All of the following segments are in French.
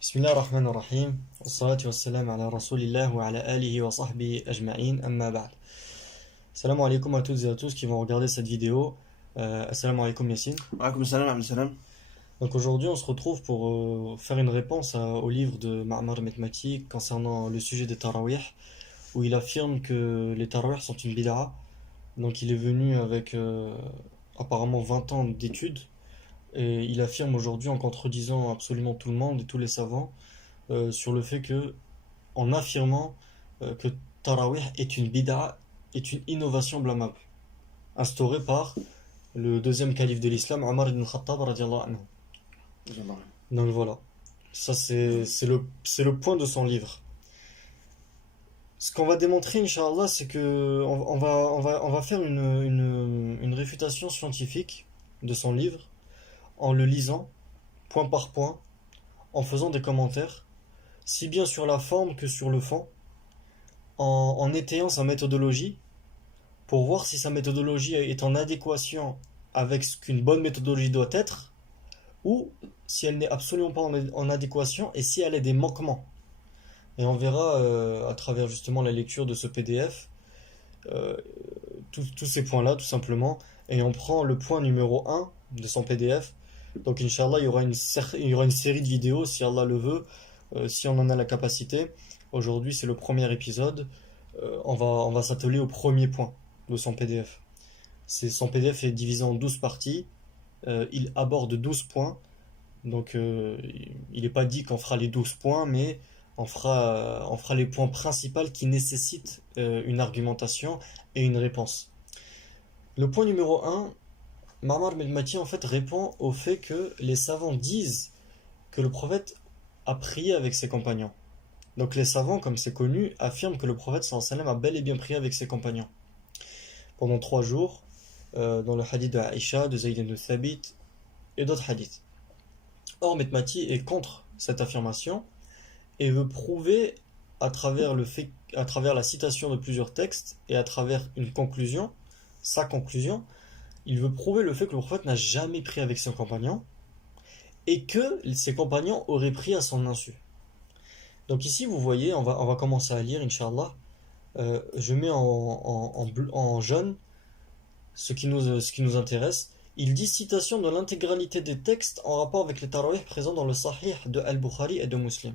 بسم الله الرحمن الرحيم والصلاة والسلام على رسول الله وعلى آله وصحبه أجمعين أما بعد. Salam alaikum à toutes et à tous qui vont regarder cette vidéo. Assalamu alaikum Yassine. Alaykoum salam, alaykoum salam. Donc aujourd'hui on se retrouve pour faire une réponse au livre de Ma'mar Metmati concernant le sujet des tarawih, où il affirme que les tarawih sont une bid'a. Donc il est venu avec apparemment 20 ans d'études, et il affirme aujourd'hui, en contredisant absolument tout le monde et tous les savants, sur le fait que, en affirmant que tarawih est une bid'a, est une innovation blâmable, instaurée par le deuxième calife de l'islam, Omar ibn Khattab radiallahu anhu. Donc voilà, ça c'est le point de son livre. Ce qu'on va démontrer, Inch'Allah, c'est que on va faire une réfutation scientifique de son livre en le lisant point par point, en faisant des commentaires, si bien sur la forme que sur le fond, en étayant sa méthodologie, pour voir si sa méthodologie est en adéquation avec ce qu'une bonne méthodologie doit être, ou si elle n'est absolument pas en adéquation et si elle a des manquements. Et on verra à travers justement la lecture de ce PDF euh, tous ces points-là, tout simplement. Et on prend le point numéro 1 de son PDF. Donc, Inch'Allah, il y aura une série de vidéos, si Allah le veut, si on en a la capacité. Aujourd'hui, c'est le premier épisode. On va s'atteler au premier point de son PDF. Son PDF est divisé en 12 parties. Il aborde 12 points. Donc, il n'est pas dit qu'on fera les 12 points, mais on fera les points principaux qui nécessitent une argumentation et une réponse. Le point numéro 1, Ma'mar Metmati en fait répond au fait que les savants disent que le prophète a prié avec ses compagnons. Donc les savants, comme c'est connu, affirment que le prophète sallallahu alayhi wa sallam a bel et bien prié avec ses compagnons pendant 3 jours, dans le hadith de Aïcha, de Zayd ibn Thabit et d'autres hadiths. Or, Metmati est contre cette affirmation et veut prouver à travers la citation de plusieurs textes et à travers sa conclusion, il veut prouver le fait que le prophète n'a jamais pris avec ses compagnons et que ses compagnons auraient pris à son insu. Donc ici, vous voyez, on va commencer à lire, Inch'Allah. Je mets en jaune ce qui nous intéresse. Il dit citation de l'intégralité des textes en rapport avec les tarawih présents dans le Sahih de Al-Bukhari et de Muslim.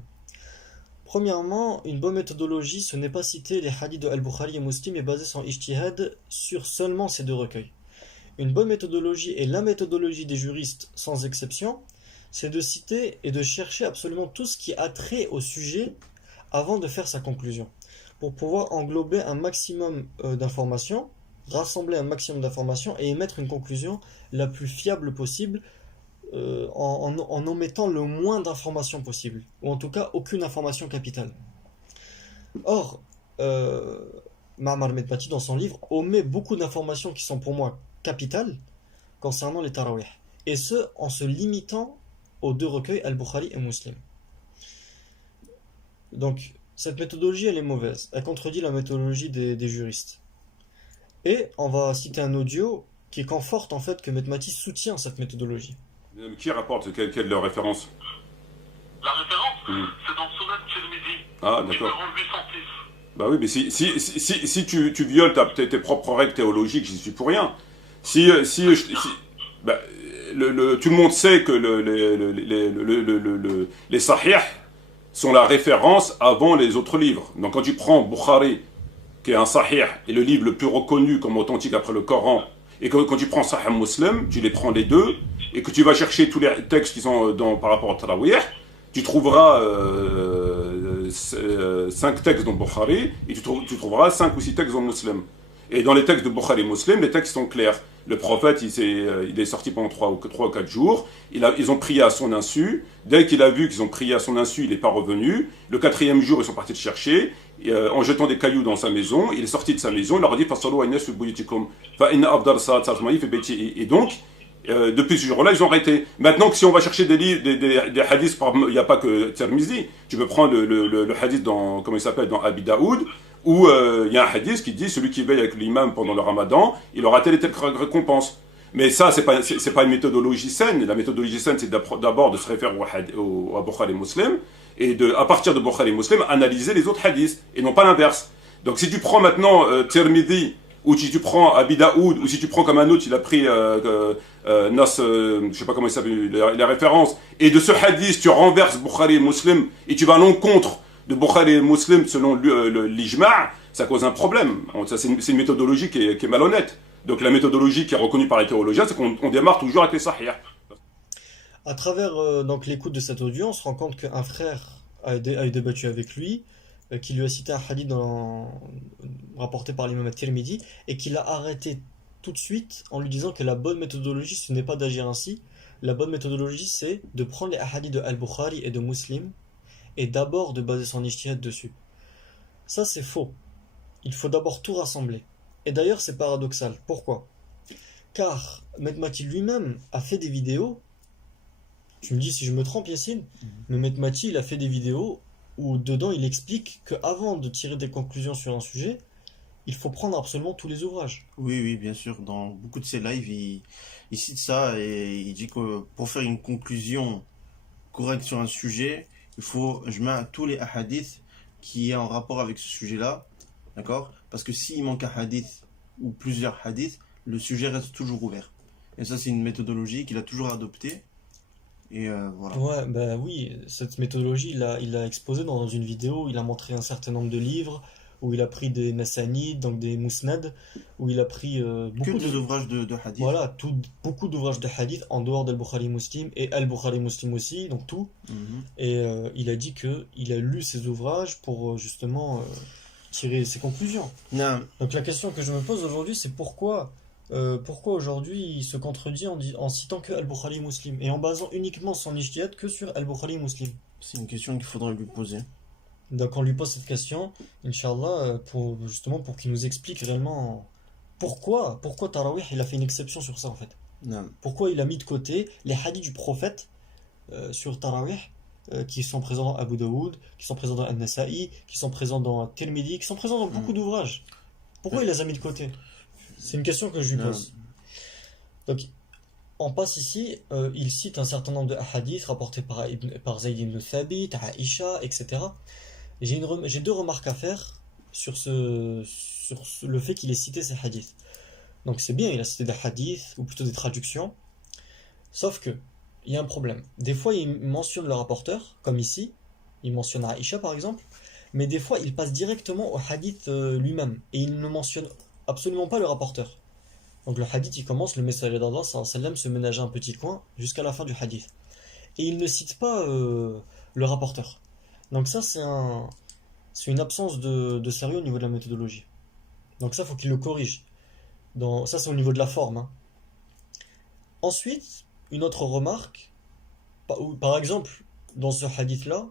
Premièrement, une bonne méthodologie, ce n'est pas citer les hadiths de Al-Bukhari et Muslim et baser son ijtihad sur seulement ces deux recueils. Une bonne méthodologie et la méthodologie des juristes sans exception, c'est de citer et de chercher absolument tout ce qui a trait au sujet avant de faire sa conclusion, pour pouvoir englober un maximum d'informations, rassembler un maximum d'informations et émettre une conclusion la plus fiable possible, en omettant le moins d'informations possible, ou en tout cas aucune information capitale. Or, Ma'mar Metmati dans son livre omet beaucoup d'informations qui sont pour moi capitales concernant les tarawih, et ce en se limitant aux deux recueils Al-Bukhari et Muslim. Donc cette méthodologie elle est mauvaise, elle contredit la méthodologie des juristes. Et on va citer un audio qui conforte en fait que Metmati soutient cette méthodologie. Qui rapporte quelle référence? La référence, c'est dans Sunan Tirmidhi, Ah, d'accord. numéro 806. Bah oui, mais si tu violes tes propres règles théologiques, j'y suis pour rien. Bah, tout le monde sait que les sahih sont la référence avant les autres livres. Donc quand tu prends Bukhari, qui est un sahih, et le livre le plus reconnu comme authentique après le Coran, et quand tu prends Sahih Muslim, tu les prends les deux, et que tu vas chercher tous les textes qui sont par rapport au Tarawih, tu trouveras 5 textes dans Bukhari, et tu trouveras 5 ou 6 textes dans Muslim. Et dans les textes de Bukhari et Muslim, les textes sont clairs. Le prophète, il est sorti pendant 3 ou 4 jours, ils ont prié à son insu. Dès qu'il a vu qu'ils ont prié à son insu, il n'est pas revenu. Le 4e jour, ils sont partis le chercher, en jetant des cailloux dans sa maison. Il est sorti de sa maison, il leur a dit et donc, depuis ce jour-là, ils ont arrêté. Maintenant que si on va chercher des hadiths, il n'y a pas que Tirmizi, tu peux prendre le hadith dans Abi Daoud, où il y a un hadith qui dit celui qui veille avec l'imam pendant le ramadan, il aura telle et telle récompense. Mais ça, c'est pas une méthodologie saine. La méthodologie saine, c'est d'abord de se référer à Bukhari Muslim, et à partir de Bukhari Muslim, analyser les autres hadiths, et non pas l'inverse. Donc si tu prends maintenant Tirmidhi, ou si tu prends Abi Daoud, ou si tu prends comme un autre, il a pris Nas, je sais pas comment il s'appelle, les références, et de ce hadith, tu renverses Bukhari Muslim, et tu vas à l'encontre de Bukhari Muslim selon l'ijma', ça cause un problème. Ça, c'est une méthodologie qui est malhonnête. Donc la méthodologie qui est reconnue par les théologiens, c'est qu'on démarre toujours avec les sahih. À travers donc l'écoute de cette audio, on se rend compte qu'un frère a débattu avec lui, qui lui a cité un hadith rapporté par l'imam at-Tirmidhi, et qu'il a arrêté tout de suite en lui disant que la bonne méthodologie, ce n'est pas d'agir ainsi. La bonne méthodologie, c'est de prendre les hadiths de Al-Bukhari et de Muslim, et d'abord de baser son ijtihad dessus. Ça, c'est faux. Il faut d'abord tout rassembler. Et d'ailleurs, c'est paradoxal. Pourquoi? Car Metmati lui-même a fait des vidéos. Tu me dis si je me trompe, Yacine, mais Metmati, il a fait des vidéos où dedans il explique qu'avant de tirer des conclusions sur un sujet, il faut prendre absolument tous les ouvrages. Oui, oui, bien sûr. Dans beaucoup de ses lives, il cite ça et il dit que pour faire une conclusion correcte sur un sujet, je mets tous les hadiths qui est en rapport avec ce sujet-là, d'accord? Parce que s'il manque un hadith ou plusieurs hadiths, le sujet reste toujours ouvert. Et ça, c'est une méthodologie qu'il a toujours adoptée. Et voilà. Ouais, bah oui, cette méthodologie, il l'a exposé dans une vidéo, il a montré un certain nombre de livres, où il a pris des Masanid, donc des Musnad, où il a pris Que beaucoup des ouvrages de hadith. voilà, beaucoup d'ouvrages de hadith en dehors d'Al-Bukhari Muslim, et Al-Bukhari Muslim aussi, donc tout. Mhm. Et il a dit qu'il a lu ces ouvrages pour justement tirer ses conclusions. Non, Donc la question que je me pose aujourd'hui, c'est pourquoi aujourd'hui il se contredit en citant que Al-Bukhari Muslim et en basant uniquement son ijtihad que sur Al-Bukhari Muslim. c'est une question qu'il faudrait lui poser. Donc on lui pose cette question, Inch'Allah, pour qu'il nous explique réellement pourquoi Tarawih il a fait une exception sur ça en fait. Non. Pourquoi il a mis de côté les hadiths du prophète sur Tarawih qui sont présents dans Abu Daoud, qui sont présents dans An-Nasa'i, qui sont présents dans Tirmidhi, qui sont présents dans beaucoup d'ouvrages. Pourquoi il les a mis de côté? C'est une question que je lui pose. Donc, on passe ici, il cite un certain nombre de hadiths rapportés par Zayd ibn Thabit, Aïcha, etc. J'ai deux remarques à faire sur le fait qu'il ait cité ces hadiths. Donc c'est bien, il a cité des hadiths, ou plutôt des traductions, sauf que, il y a un problème. Des fois, il mentionne le rapporteur, comme ici, il mentionne Aïcha par exemple, mais des fois, il passe directement au hadith lui-même, et il ne mentionne absolument pas le rapporteur. Donc le hadith, il commence, le messager d'Allah sallallahu alayhi wa sallam se ménageait un petit coin jusqu'à la fin du hadith. Et il ne cite pas le rapporteur. Donc ça, c'est une absence de sérieux au niveau de la méthodologie. Donc ça, il faut qu'il le corrige. Ça, c'est au niveau de la forme. Hein. Ensuite, une autre remarque, par exemple, dans ce hadith-là,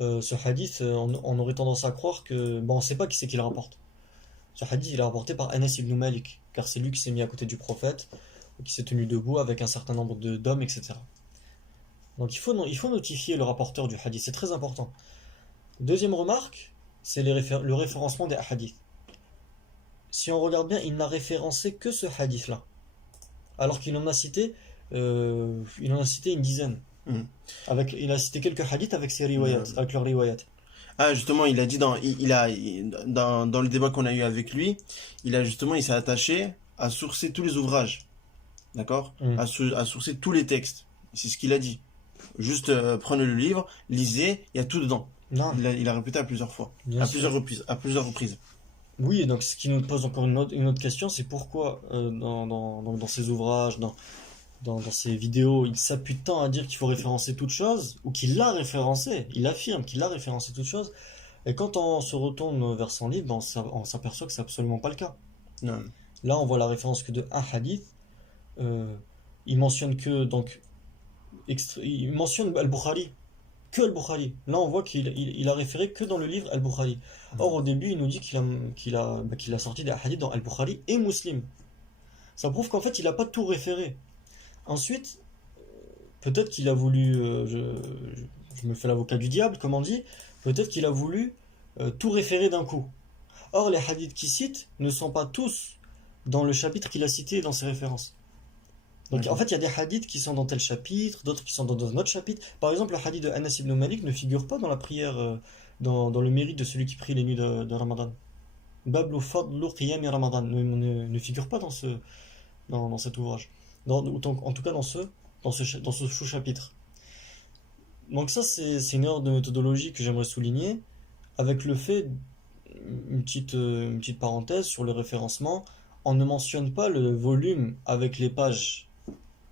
on aurait tendance à croire que, on ne sait pas qui c'est qui le rapporte. Ce hadith, il est rapporté par Anas ibn Malik, car c'est lui qui s'est mis à côté du prophète, qui s'est tenu debout avec un certain nombre d'hommes, etc. Donc il faut notifier le rapporteur du hadith, c'est très important. Deuxième remarque, c'est le référencement des hadiths. Si on regarde bien, il n'a référencé que ce hadith-là, alors qu'il en a cité une dizaine. Il a cité quelques hadiths avec ses riwayat, avec leurs riwayat. Ah, justement, il a dit dans le débat qu'on a eu avec lui, il s'est attaché à sourcer tous les ouvrages. D'accord? À sourcer tous les textes. C'est ce qu'il a dit. Juste prenez le livre, lisez, il y a tout dedans. Non. Il a répété à plusieurs fois. Bien À sûr. plusieurs reprises. Oui, donc ce qui nous pose encore une autre question, c'est pourquoi dans ces ouvrages, dans ces vidéos, il s'appuie tant à dire qu'il faut référencer toute chose, ou qu'il l'a référencé, il affirme qu'il a référencé toute chose, et quand on se retourne vers son livre, on s'aperçoit que c'est absolument pas le cas. Non. Là, on voit la référence que de un hadith, il mentionne que, il mentionne Al-Bukhari, que Al-Bukhari. Là, on voit qu'il a référé que dans le livre Al-Bukhari. Or, au début, il nous dit qu'il a sorti des hadiths dans Al-Bukhari et Muslim. Ça prouve qu'en fait, il n'a pas tout référé. Ensuite, peut-être qu'il a voulu, je me fais l'avocat du diable, comme on dit, peut-être qu'il a voulu tout référer d'un coup. Or, les hadiths qu'il cite ne sont pas tous dans le chapitre qu'il a cité dans ses références. Donc en D'accord. fait, il y a des hadiths qui sont dans tel chapitre, d'autres qui sont dans un autre chapitre. Par exemple, le hadith de Anas ibn Malik ne figure pas dans la prière, dans le mérite de celui qui prie les nuits de Ramadan. Bablu fadlu qiyami Ramadan ne figure pas dans cet ouvrage. En tout cas dans ce sous-chapitre. Donc ça, c'est une erreur de méthodologie que j'aimerais souligner, avec le fait, une petite parenthèse sur le référencement, on ne mentionne pas le volume avec les pages,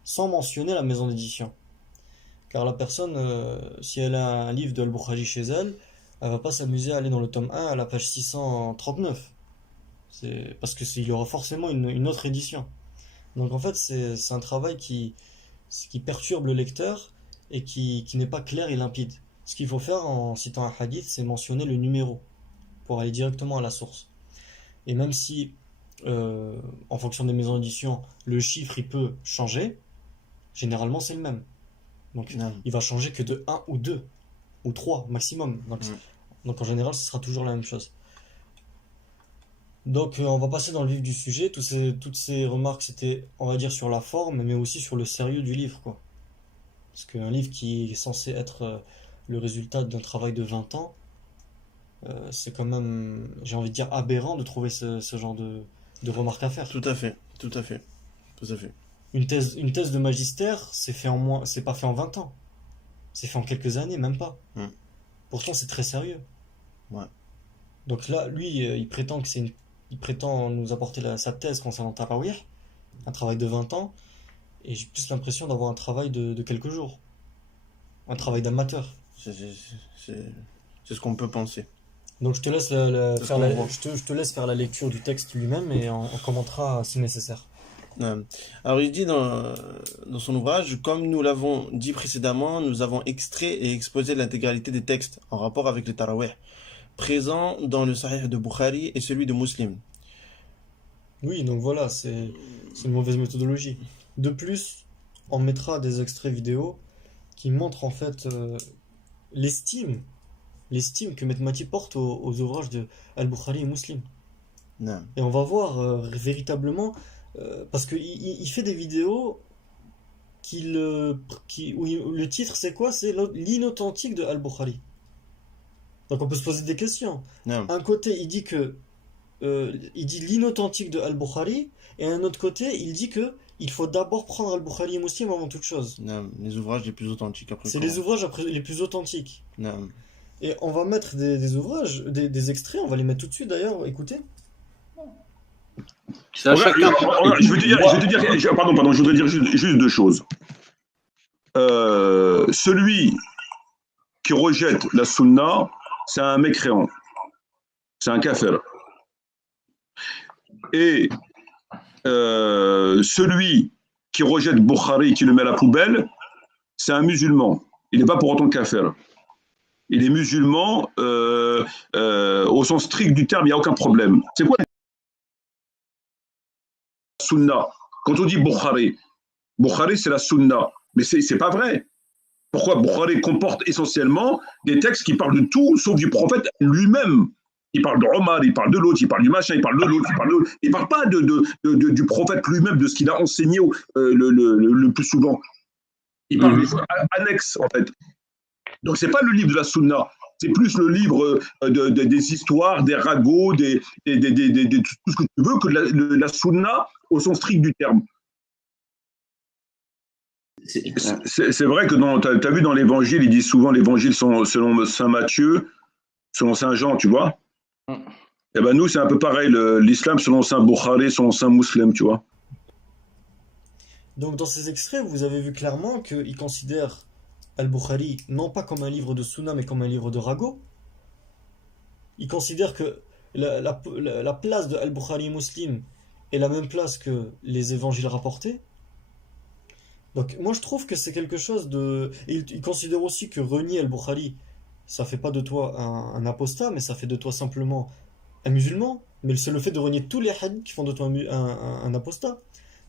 sans mentionner la maison d'édition. Car la personne, si elle a un livre de Al-Bukhari chez elle, elle va pas s'amuser à aller dans le tome 1 à la page 639. Parce il y aura forcément une autre édition. Donc en fait, c'est un travail qui perturbe le lecteur et qui n'est pas clair et limpide. Ce qu'il faut faire en citant un hadith, c'est mentionner le numéro pour aller directement à la source. Et même si, en fonction des maisons d'édition, le chiffre il peut changer, généralement c'est le même. Donc Non. il va changer que de un ou 2 ou 3 maximum. Donc en général, ce sera toujours la même chose. Donc on va passer dans le vif du sujet. Toutes ces remarques, c'était, on va dire, sur la forme, mais aussi sur le sérieux du livre, quoi. Parce qu'un livre qui est censé être le résultat d'un travail de 20 ans, c'est quand même, j'ai envie de dire, aberrant de trouver ce genre de remarques à faire. Tout à fait. Tout à fait. Tout à fait. Une thèse de magistère, c'est pas fait en 20 ans. C'est fait en quelques années, même pas. Hmm. Pourtant, c'est très sérieux. Ouais. Donc là, lui, il prétend nous apporter sa thèse concernant Tarawih, un travail de 20 ans, et j'ai plus l'impression d'avoir un travail de quelques jours. Un travail d'amateur. C'est c'est ce qu'on peut penser. Donc je te laisse C'est ce qu'on voit. je te laisse faire la lecture du texte lui-même et on commentera si nécessaire. Euh, Alors il dit dans son ouvrage, comme nous l'avons dit précédemment, nous avons extrait et exposé l'intégralité des textes en rapport avec les tarawih, présents dans le Sahih de Bukhari et celui de Muslim. Oui, donc voilà, c'est une mauvaise méthodologie. De plus, on mettra des extraits vidéo qui montrent en fait l'estime, l'estime que Metmati porte aux ouvrages de Al-Bukhari et Muslim. Non. Et on va voir véritablement, parce qu'il fait des vidéos où le titre c'est quoi? C'est l'inauthentique de Al-Bukhari. Donc on peut se poser des questions. Non. Un côté, il dit l'inauthentique de Al-Bukhari, et un autre côté, il dit que il faut d'abord prendre Al-Bukhari et Muslim avant toute chose. Non. Les ouvrages les plus authentiques après C'est le les Coran. ouvrages les plus authentiques. Non. Et on va mettre des ouvrages, des extraits, on va les mettre tout de suite d'ailleurs, écoutez. C'est à Regarde, chacun. regarde, je voudrais dire juste deux choses. Celui qui rejette la sunna, c'est un mécréant, c'est un kafir. Et celui qui rejette Bukhari, qui le met à la poubelle, c'est un musulman. Il n'est pas pour autant kafir. Il est musulman au sens strict du terme, il n'y a aucun problème. C'est quoi la sunna? Quand on dit Bukhari, Bukhari c'est la sunna, mais c'est pas vrai. Pourquoi? Bukhari comporte essentiellement des textes qui parlent de tout sauf du prophète lui-même. Il parle de Omar, il parle de l'autre, il parle du machin, il parle de l'autre, il parle de l'autre. Il parle pas du prophète lui-même, de ce qu'il a enseigné le plus souvent. Il parle des choses annexes, en fait. Donc, c'est pas le livre de la Sunna. C'est plus le livre des histoires, des ragots, tout ce que tu veux, que la Sunna au sens strict du terme. C'est vrai que tu as vu dans l'évangile, ils disent souvent l'évangile selon Saint Matthieu, selon Saint Jean, tu vois. Et ben nous, c'est un peu pareil, l'islam selon Saint Bukhari, selon Saint Muslim, tu vois. Donc dans ces extraits, vous avez vu clairement qu'il considère Al-Bukhari non pas comme un livre de Sunna, mais comme un livre de ragot. Il considère que la place de Al-Bukhari et Muslim est la même place que les évangiles rapportés. Donc moi je trouve que c'est quelque chose de... Il considère aussi que renier Al-Bukhari, ça fait pas de toi un apostat, mais ça fait de toi simplement un musulman. Mais c'est le fait de renier tous les hadiths qui font de toi un apostat.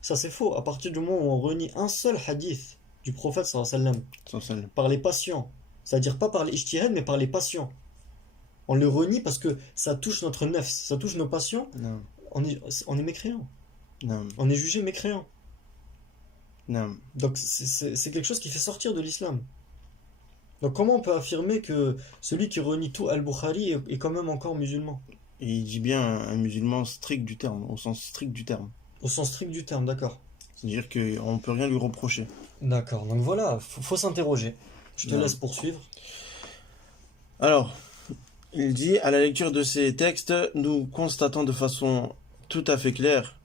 Ça c'est faux. À partir du moment où on renie un seul hadith du prophète sallallahu alayhi wa sallam, par les patients, c'est-à-dire pas par les ijtihad, mais par les patients, on le renie parce que ça touche notre nefs, ça touche nos passions, Non. on est mécréant. Non. On est jugé mécréant. Non. Donc c'est quelque chose qui fait sortir de l'islam. Donc comment on peut affirmer que celui qui renie tout Al-Bukhari est quand même encore musulman? Et il dit bien un musulman strict du terme, au sens strict du terme. Au sens strict du terme, d'accord. C'est-à-dire qu'on ne peut rien lui reprocher. D'accord, donc voilà, faut s'interroger. Je te Non. laisse poursuivre. Alors, il dit, à la lecture de ces textes, nous constatons de façon tout à fait claire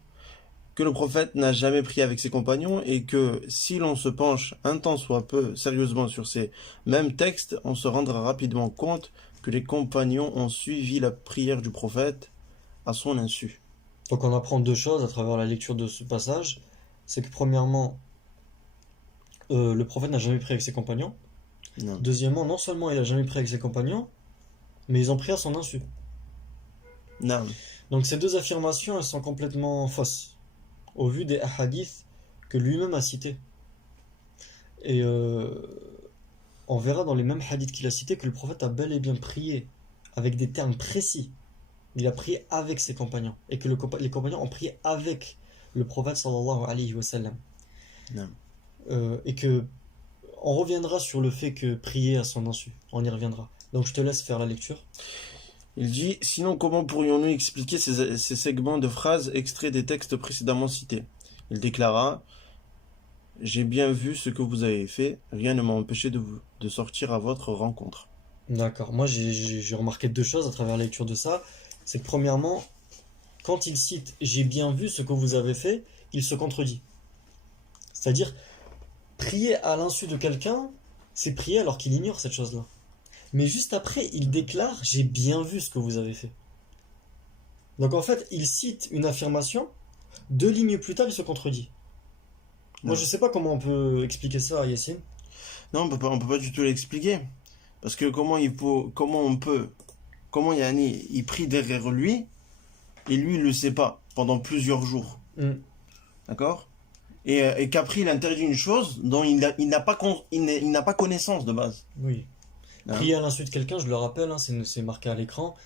que le prophète n'a jamais prié avec ses compagnons et que si l'on se penche un tant soit peu sérieusement sur ces mêmes textes, on se rendra rapidement compte que les compagnons ont suivi la prière du prophète à son insu. Donc on apprend deux choses à travers la lecture de ce passage. C'est que premièrement, le prophète n'a jamais prié avec ses compagnons. Non. Deuxièmement, non seulement il n'a jamais prié avec ses compagnons, mais ils ont prié à son insu. Non. Donc ces deux affirmations, elles sont complètement fausses, au vu des hadiths que lui-même a cités. Et on verra dans les mêmes hadiths qu'il a cités que le prophète a bel et bien prié avec des termes précis. Il a prié avec ses compagnons, et que les compagnons ont prié avec le prophète sallallahu alayhi wa sallam. Non. Et que on reviendra sur le fait que prier à son insu, on y reviendra. Donc je te laisse faire la lecture. Il dit, sinon comment pourrions-nous expliquer ces segments de phrases extraits des textes précédemment cités? Il déclara, j'ai bien vu ce que vous avez fait, rien ne m'a empêché de sortir à votre rencontre. D'accord, moi j'ai remarqué deux choses à travers la lecture de ça. C'est que premièrement, quand il cite j'ai bien vu ce que vous avez fait, il se contredit. C'est-à-dire, prier à l'insu de quelqu'un, c'est prier alors qu'il ignore cette chose-là. Mais juste après, il déclare j'ai bien vu ce que vous avez fait. Donc en fait, il cite une affirmation, deux lignes plus tard, il se contredit. Moi, Non. je sais pas comment on peut expliquer ça à Yassine. Non, on peut pas du tout l'expliquer. Parce que comment Yanni, il prie derrière lui, et lui, il le sait pas, pendant plusieurs jours. Hmm. D'accord? Et qu'après, il interdit une chose dont il n'a pas connaissance de base. Oui. Hein? Prier à l'insu de quelqu'un, je le rappelle, hein, c'est marqué à l'écran,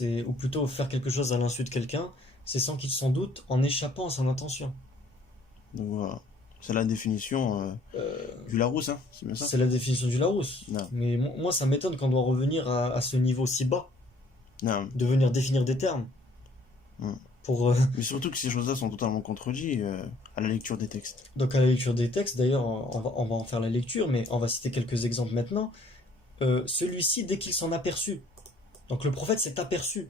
ou plutôt faire quelque chose à l'insu de quelqu'un, c'est sans qu'il s'en doute en échappant à son intention. Donc voilà. C'est la définition du Larousse, hein? C'est bien ça? C'est la définition du Larousse. Non. Mais moi, ça m'étonne qu'on doit revenir à ce niveau si bas, Non. de venir définir des termes. Hmm. Pour, Mais surtout que ces choses-là sont totalement contredites à la lecture des textes. donc à la lecture des textes, d'ailleurs, on va en faire la lecture, mais on va citer quelques exemples maintenant. Celui-ci, dès qu'il s'en aperçut, donc le prophète s'est aperçu.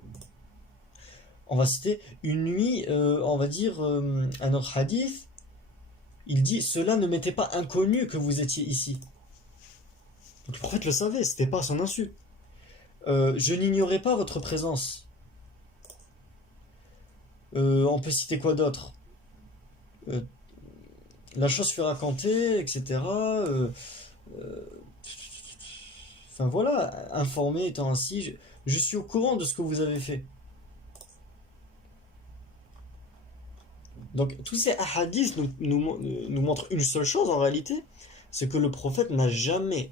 On va citer une nuit, on va dire, un autre hadith, il dit cela ne m'était pas inconnu que vous étiez ici. Donc le prophète le savait, c'était pas à son insu. Je n'ignorais pas votre présence. On peut citer quoi d'autre? La chose fut racontée, etc. Enfin voilà, informé étant ainsi, je suis au courant de ce que vous avez fait. Donc tous ces hadiths nous montrent une seule chose en réalité, c'est que le prophète n'a jamais,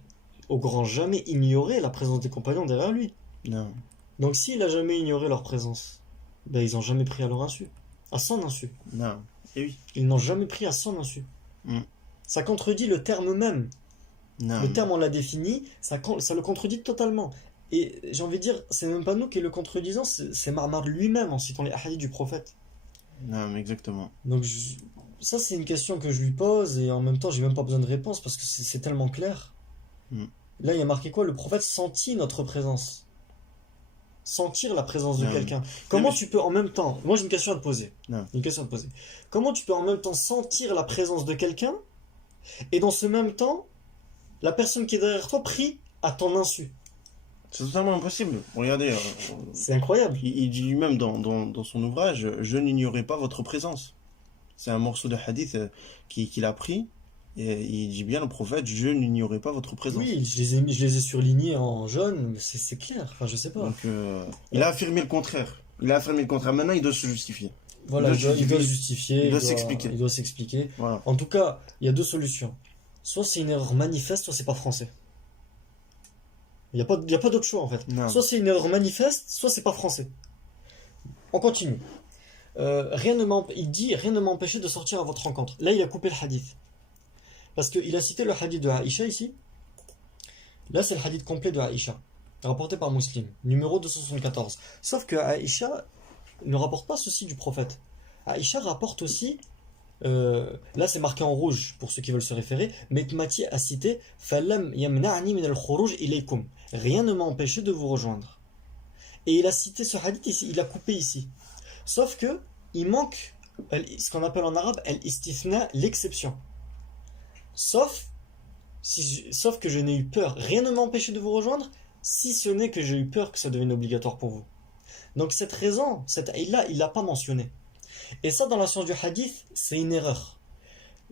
au grand jamais, ignoré la présence des compagnons derrière lui. Non. Donc s'il a jamais ignoré leur présence, ben ils n'ont jamais pris à leur insu, à son insu. Non. Et oui. Ils n'ont jamais pris à son insu. Mm. Ça contredit le terme même. Non. Le terme on l'a défini, ça le contredit totalement. Et j'ai envie de dire, c'est même pas nous qui le contredisons, c'est Ma'mar lui-même en citant les hadiths du prophète. Non, mais exactement. Donc ça c'est une question que je lui pose et en même temps j'ai même pas besoin de réponse parce que c'est tellement clair. Mm. Là il y a marqué quoi? Le prophète sentit notre présence. Sentir la présence de Non. quelqu'un. Comment mais- tu peux en même temps... Moi j'ai une question à te poser. Non. Une question à te poser. Comment tu peux en même temps sentir la présence de quelqu'un et dans ce même temps, la personne qui est derrière toi prie à ton insu? C'est totalement impossible. Regardez, C'est incroyable. il dit lui-même dans son ouvrage, je n'ignorais pas votre présence. C'est un morceau de hadith qu'il a pris, et il dit bien le prophète, je n'ignorais pas votre présence. Oui, je les ai surlignés en jaune, mais c'est clair. Enfin, je sais pas. Donc, il a affirmé le contraire. Il a affirmé le contraire. Maintenant, il doit se justifier. Voilà, il doit il doit justifier, justifier, il doit s'expliquer. Il doit s'expliquer. Voilà. En tout cas, il y a deux solutions. Soit c'est une erreur manifeste, soit c'est pas français. Il n'y a pas d'autre choix en fait. Non. Soit c'est une erreur manifeste, soit c'est pas français. On continue. Il dit rien ne m'a empêché de sortir à votre rencontre. Là, il a coupé le hadith. Parce qu'il a cité le hadith de Aïcha ici. Là, c'est le hadith complet de Aïcha, rapporté par Muslim, numéro 274. Sauf que Aïcha ne rapporte pas ceci du prophète. Aïcha rapporte aussi, là c'est marqué en rouge pour ceux qui veulent se référer, Metmati a cité Falam yamna'ni min al-khuruj ilaykum. Rien ne m'a empêché de vous rejoindre. Et il a cité ce hadith ici, il a coupé ici. Sauf que il manque ce qu'on appelle en arabe al-istithna, l'exception. Sauf que je n'ai eu peur. Rien ne m'a empêché de vous rejoindre, si ce n'est que j'ai eu peur que ça devienne obligatoire pour vous. Donc cette raison, cette aïla, il l'a pas mentionné. Et ça, dans la science du hadith, c'est une erreur.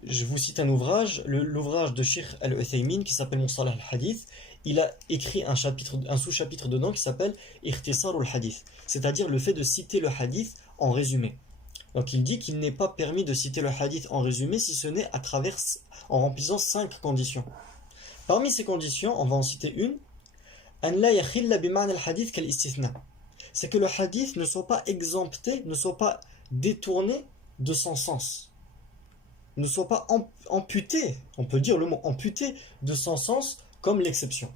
Je vous cite un ouvrage, l'ouvrage de Sheikh Al-Uthaymin qui s'appelle Mustalah al-Hadith. Il a écrit un sous-chapitre dedans qui s'appelle Ikhtisar al-Hadith, c'est-à-dire le fait de citer le hadith en résumé. Donc il dit qu'il n'est pas permis de citer le hadith en résumé si ce n'est en remplissant 5 conditions. Parmi ces conditions, on va en citer une. An la yakhilla bima'na al-hadith kal-istithna. C'est que le hadith ne soit pas exempté, ne soit pas détourné de son sens. Ne soit pas amputé, on peut dire le mot amputé de son sens comme l'exception.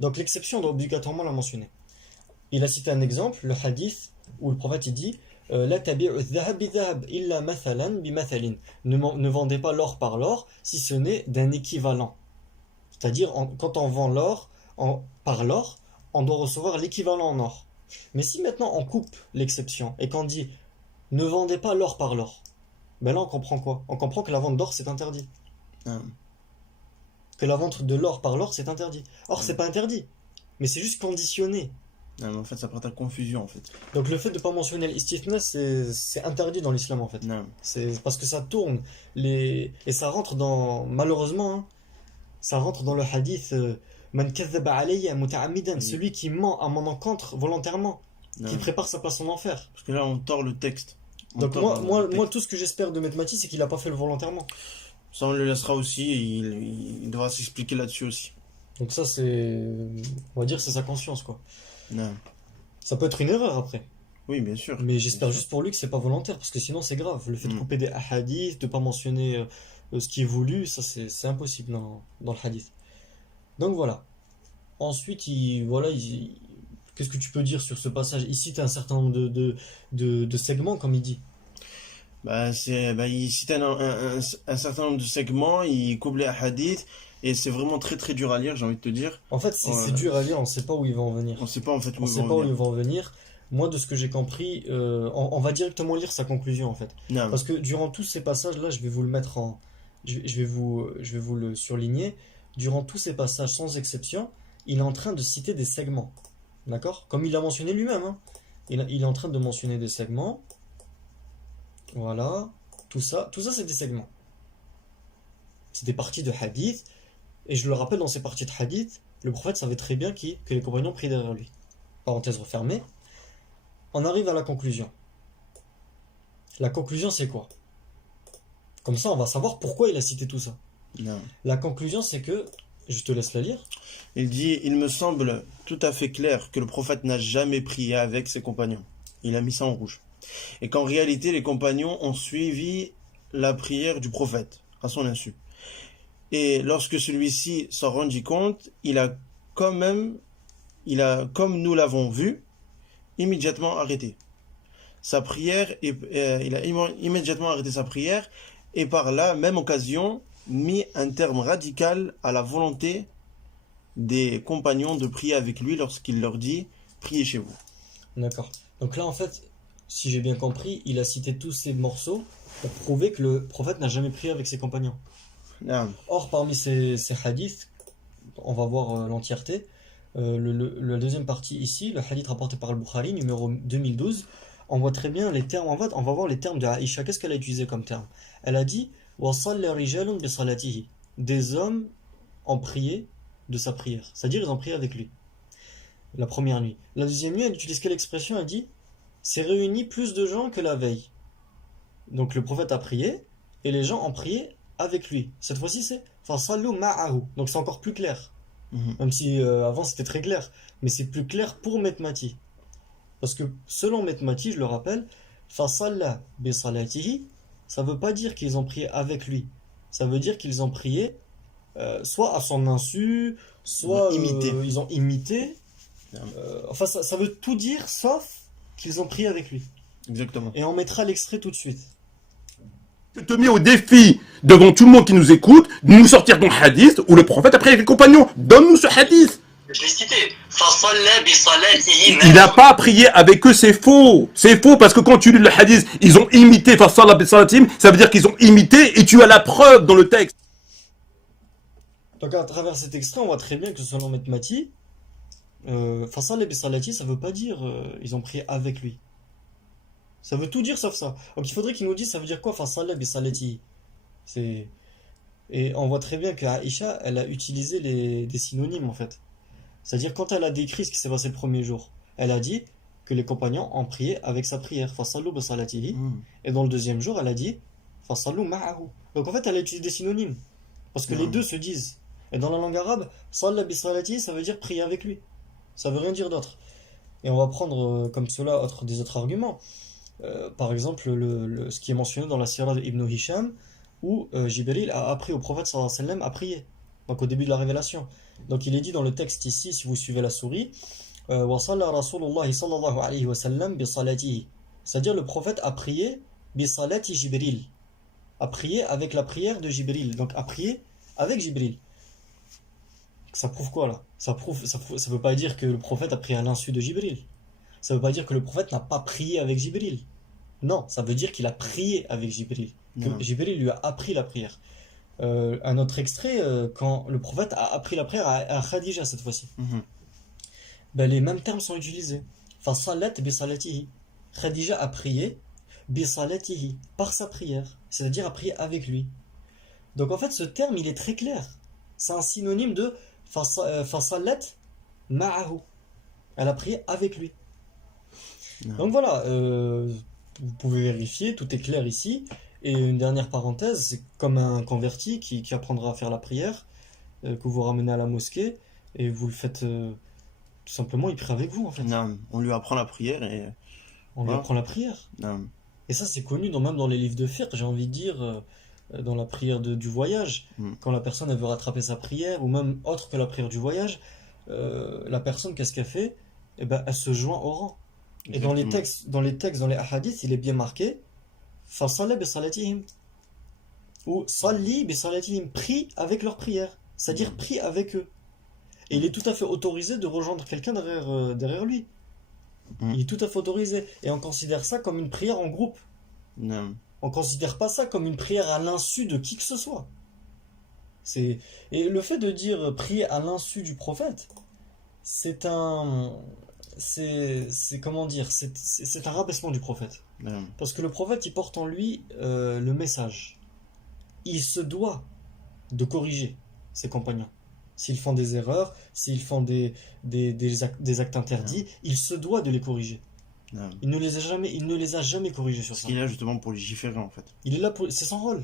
Donc l'exception, on doit obligatoirement la mentionner. Il a cité un exemple, le hadith où le prophète il dit La tabi'u dhahab bi-dhahab illa mathalan bi-mathalin. Ne vendez pas l'or par l'or si ce n'est d'un équivalent. C'est-à-dire quand on vend l'or par l'or, on doit recevoir l'équivalent en or. Mais si maintenant on coupe l'exception et qu'on dit ne vendez pas l'or par l'or, ben là on comprend quoi? On comprend que la vente d'or c'est interdit. Que la vente de l'or par l'or c'est interdit. Or c'est pas interdit, mais c'est juste conditionné. Non, mais en fait, ça porte à confusion en fait. Donc le fait de ne pas mentionner l'istithna c'est interdit dans l'islam en fait. Non. C'est parce que ça tourne et ça rentre dans, malheureusement, hein, ça rentre dans le hadith Man kadhaba alayya muta'ammidan, celui qui ment à mon encontre volontairement, qui prépare sa place en enfer. Parce que là, on tord le texte. Donc moi, tout ce que j'espère de Metmati, c'est qu'il n'a pas fait le volontairement. Ça, on le laissera aussi, il devra s'expliquer là-dessus aussi. Donc ça, on va dire, c'est sa conscience, quoi. Non. Ça peut être une erreur après. Oui, bien sûr. Mais j'espère juste pour lui que c'est pas volontaire, parce que sinon c'est grave. Le fait de couper des hadiths, de pas mentionner ce qui est voulu, ça c'est impossible dans le hadith. Donc voilà. Ensuite, qu'est-ce que tu peux dire sur ce passage? Il cite un certain nombre de segments, comme il dit. Il cite un certain nombre de segments, il coupe les hadiths, et c'est vraiment très très dur à lire, j'ai envie de te dire. En fait, c'est dur à lire, on sait pas où il va en venir. On sait pas en fait On sait pas où il va en venir. Moi, de ce que j'ai compris, on va directement lire sa conclusion en fait. Non. Parce que durant tous ces passages-là, je vais vous le mettre je vais vous le surligner. Durant tous ces passages, sans exception, il est en train de citer des segments. D'accord? Comme il l'a mentionné lui-même. Hein. Il est en train de mentionner des segments. Voilà. Tout ça c'est des segments. C'est des parties de hadith. Et je le rappelle, dans ces parties de hadith, le prophète savait très bien que les compagnons prient derrière lui. Parenthèse refermée. On arrive à la conclusion. La conclusion, c'est quoi? Comme ça, on va savoir pourquoi il a cité tout ça. Non. La conclusion, c'est que, je te laisse la lire. Il dit, il me semble tout à fait clair que le prophète n'a jamais prié avec ses compagnons. Il a mis ça en rouge. Et qu'en réalité, les compagnons ont suivi la prière du prophète, à son insu. Et lorsque celui-ci s'en rendit compte, il a, comme nous l'avons vu, immédiatement arrêté sa prière, il a immédiatement arrêté sa prière, et par la même occasion, mis un terme radical à la volonté des compagnons de prier avec lui lorsqu'il leur dit « Priez chez vous ». D'accord. Donc là, en fait, si j'ai bien compris, il a cité tous ces morceaux pour prouver que le prophète n'a jamais prié avec ses compagnons. Non. Or, parmi ces hadiths, on va voir l'entièreté. La deuxième partie ici, le hadith rapporté par Al-Bukhari, numéro 2012, on voit très bien les termes. En fait, on va voir les termes de Aïcha. Qu'est-ce qu'elle a utilisé comme terme? Elle a dit des hommes ont prié de sa prière. C'est-à-dire, ils ont prié avec lui. La première nuit. La deuxième nuit, elle utilise quelle expression? Elle dit c'est réuni plus de gens que la veille. Donc, le prophète a prié et les gens ont prié avec lui. Cette fois-ci, c'est fasallu ma'ahu. Donc, c'est encore plus clair. Même si avant c'était très clair, mais c'est plus clair pour Metmati. Parce que selon Metmati, je le rappelle, fasalla bi salatihi, ça veut pas dire qu'ils ont prié avec lui, Ça veut dire qu'ils ont prié soit à son insu, soit Imité. ils ont imité. Non. Enfin, ça veut tout dire sauf qu'ils ont prié avec lui. Exactement. Et on mettra l'extrait tout de suite. Je te mets au défi, devant tout le monde qui nous écoute, de nous sortir ton hadith où le prophète a prié avec les compagnons. Donne-nous ce hadith. Je l'ai cité. فَصَلَّى بِصَلَاتِهِ Il n'a pas prié avec eux, c'est faux. C'est faux parce que quand tu lis le hadith, ils ont imité Fasala Bisalatim, ça veut dire qu'ils ont imité et tu as la preuve dans le texte. Donc à travers cet extrait, on voit très bien que selon Metmati, Fasal et Bisalati, ça veut pas dire ils ont prié avec lui. Ça veut tout dire sauf ça. Donc il faudrait qu'ils nous disent ça veut dire quoi Fasal et Bisalati. Et on voit très bien qu'Aïcha, elle a utilisé des synonymes en fait. C'est-à-dire quand elle a décrit ce qui s'est passé le premier jour, elle a dit que les compagnons ont prié avec sa prière, Fasallu Bisalatihi. Et dans le deuxième jour, elle a dit Fasallu Ma'ahu. Donc en fait, elle a utilisé des synonymes. Parce que les deux se disent. Et dans la langue arabe, Salla Bisalatihi, ça veut dire prier avec lui. Ça veut rien dire d'autre. Et on va prendre comme cela des autres arguments. Par exemple, ce qui est mentionné dans la Sirah d'Ibn Hisham, où Jibril a appris au prophète sallallahu alayhi wa sallam à prier. Donc au début de la révélation. Donc il est dit dans le texte ici, si vous suivez la souris, wa salla Rasulullah sallallahu alayhi wa sallam bi salatihi. C'est-à-dire le prophète a prié bi salati Jibril. A prié avec la prière de Jibril. Donc a prié avec Jibril. Ça prouve quoi là? Ça veut pas dire que le prophète a prié à l'insu de Jibril. Ça veut pas dire que le prophète n'a pas prié avec Jibril. Non, ça veut dire qu'il a prié avec Jibril. Que Jibril lui a appris la prière. Un autre extrait, quand le prophète a appris la prière à Khadija cette fois-ci. Ben, les mêmes termes sont utilisés. Fasalat bisalatihi. Khadija a prié bisalatihi, par sa prière. C'est-à-dire a prié avec lui. Donc en fait, ce terme, il est très clair. C'est un synonyme de fasalat ma'ahu. Elle a prié avec lui. Donc voilà, vous pouvez vérifier, tout est clair ici. Et une dernière parenthèse, c'est comme un converti qui apprendra à faire la prière, que vous ramenez à la mosquée, et vous le faites tout simplement, il prie avec vous en fait. Non, on lui apprend la prière et... On lui apprend la prière. Non. Et ça c'est connu même dans les livres de fiqh, j'ai envie de dire, dans la prière du voyage, quand la personne elle veut rattraper sa prière, ou même autre que la prière du voyage, la personne qu'est-ce qu'elle fait? Eh ben, elle se joint au rang. Et dans les textes, dans les hadiths, il est bien marqué Fasalla bisalatihim ou Salli bisalatihim, prie avec leur prière, c'est-à-dire prie avec eux. Et il est tout à fait autorisé de rejoindre quelqu'un derrière lui. Il est tout à fait autorisé. Et on considère ça comme une prière en groupe. Non. On considère pas ça comme une prière à l'insu de qui que ce soit. Et le fait de dire prier à l'insu du prophète, c'est comment dire, c'est un rabaissement du prophète. Parce que le prophète, il porte en lui le message. Il se doit de corriger ses compagnons. S'ils font des erreurs, s'ils font des actes interdits, il se doit de les corriger. Il ne les a jamais corrigés sur ça. Il est là justement pour légiférer en fait. Il est là c'est son rôle.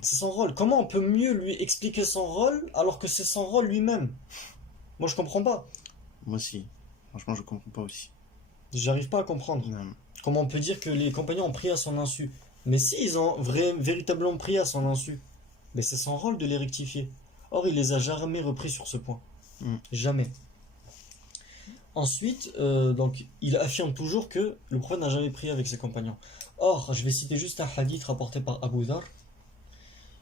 C'est son rôle. Comment on peut mieux lui expliquer son rôle alors que c'est son rôle lui-même? Moi je comprends pas. Moi aussi. Franchement je comprends pas aussi. J'arrive pas à comprendre. Comment on peut dire que les compagnons ont prié à son insu? Mais si ils ont véritablement prié à son insu, mais c'est son rôle de les rectifier. Or il les a jamais repris sur ce point. Jamais. Ensuite, donc, il affirme toujours que le prophète n'a jamais prié avec ses compagnons. Or, je vais citer juste un hadith rapporté par Abu Dhar,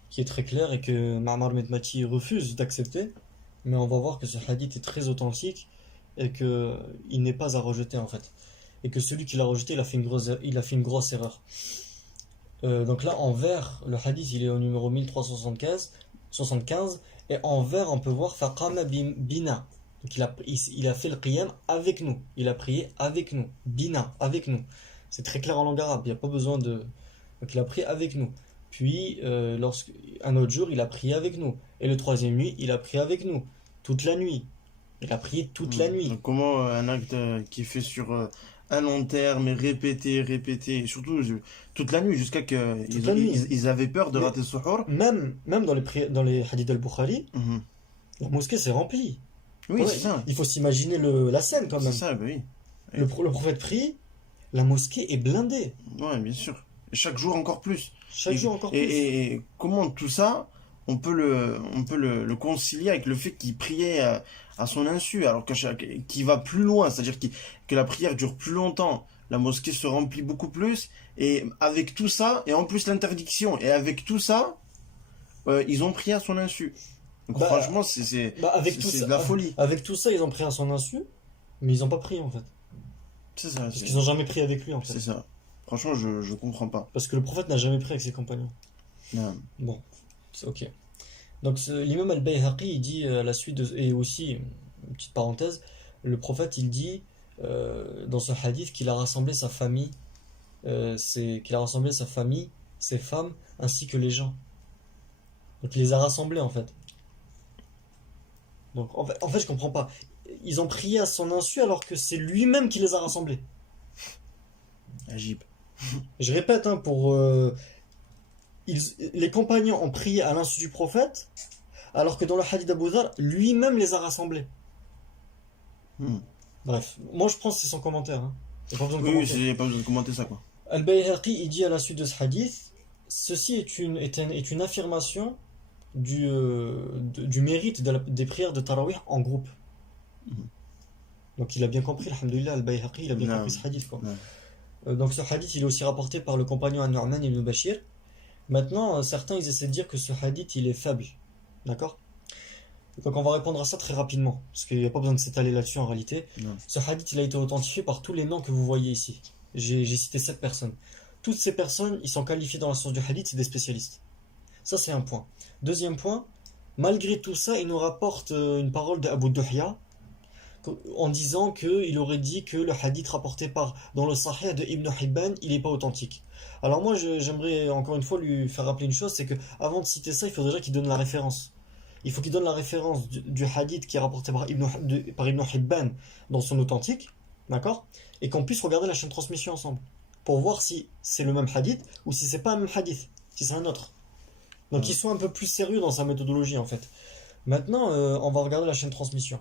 qui est très clair et que Ma'mar Metmati refuse d'accepter. Mais on va voir que ce hadith est très authentique et qu'il n'est pas à rejeter en fait. Et que celui qui l'a rejeté, il a fait une grosse erreur. Donc là, en vert, le hadith, il est au numéro 1375. Et en vert, on peut voir Faqama bina. Donc il a fait le qiyam avec nous. Il a prié avec nous. Bina, avec nous. C'est très clair en langue arabe. Il n'y a pas besoin de... Donc il a prié avec nous. Puis, un autre jour, il a prié avec nous. Et le troisième nuit, il a prié avec nous. Toute la nuit. Il a prié toute la nuit. Donc comment un acte qui est fait sur un long terme, répété, et surtout toute la nuit, jusqu'à qu'ils avaient peur de rater le suhour. Même dans les hadiths al-Bukhari, la mosquée s'est remplie. Oui, c'est ça. Il faut s'imaginer la scène quand même. C'est ça, bah oui. Le prophète prie, la mosquée est blindée. Ouais, bien sûr. chaque jour encore plus. Chaque jour encore plus. Et comment tout ça, on peut le concilier avec le fait qu'il priait à son insu, alors qu'il va plus loin, c'est-à-dire que la prière dure plus longtemps, la mosquée se remplit beaucoup plus, et avec tout ça, et en plus l'interdiction, et avec tout ça, ils ont prié à son insu. Donc Bah, franchement, c'est avec tout c'est ça, de la folie. avec tout ça, ils ont pris à son insu, mais ils ont pas pris en fait. C'est ça, Parce qu'ils ont jamais pris avec lui en fait. c'est ça. Franchement, je comprends pas. Parce que le prophète n'a jamais pris avec ses compagnons. Non. Bon, c'est ok. Donc l'imam al-Bayhaqi, il dit à la suite et aussi, une petite parenthèse, le prophète il dit dans ce hadith qu'il a rassemblé sa famille, ses femmes, ainsi que les gens. Donc il les a rassemblés en fait. Donc en fait je comprends pas. Ils ont prié à son insu alors que c'est lui-même qui les a rassemblés. Agib. Je répète, hein, les compagnons ont prié à l'insu du prophète, alors que dans le hadith d'Abu Dharr, lui-même les a rassemblés. Hmm. Bref, moi je pense que c'est son commentaire. Hein. Y a pas besoin de Oui, commenter. il n'y a pas besoin de commenter ça, quoi. Al-Bayhaqi, il dit à la suite de ce hadith, ceci est une affirmation du mérite des prières de Tarawih en groupe. Mhm. Donc il a bien compris, alhamdoulilah, Al-Bayhaqi, il a bien Non. compris ce hadith, quoi. Non. Donc ce hadith, il est aussi rapporté par le compagnon An-Nu'man ibn Bashir. Maintenant, certains, ils essaient de dire que ce hadith, il est faible. D'accord? Donc on va répondre à ça très rapidement, parce qu'il n'y a pas besoin de s'étaler là-dessus en réalité. Non. Ce hadith, il a été authentifié par tous les noms que vous voyez ici. J'ai cité 7 personnes. Toutes ces personnes, ils sont qualifiés dans la science du hadith, c'est des spécialistes. Ça, c'est un point. Deuxième point, malgré tout ça, il nous rapporte une parole d'Abu Duhya, en disant qu'il aurait dit que le hadith rapporté dans le Sahih de Ibn Hibban, il n'est pas authentique. Alors moi, j'aimerais encore une fois lui faire rappeler une chose, c'est que avant de citer ça, il faut déjà qu'il donne la référence. Il faut qu'il donne la référence du hadith qui est rapporté par Ibn Hibban dans son authentique, d'accord? Et qu'on puisse regarder la chaîne de transmission ensemble, pour voir si c'est le même hadith ou si c'est pas un même hadith, si c'est un autre. Donc Ouais. il soit un peu plus sérieux dans sa méthodologie en fait. Maintenant, on va regarder la chaîne de transmission.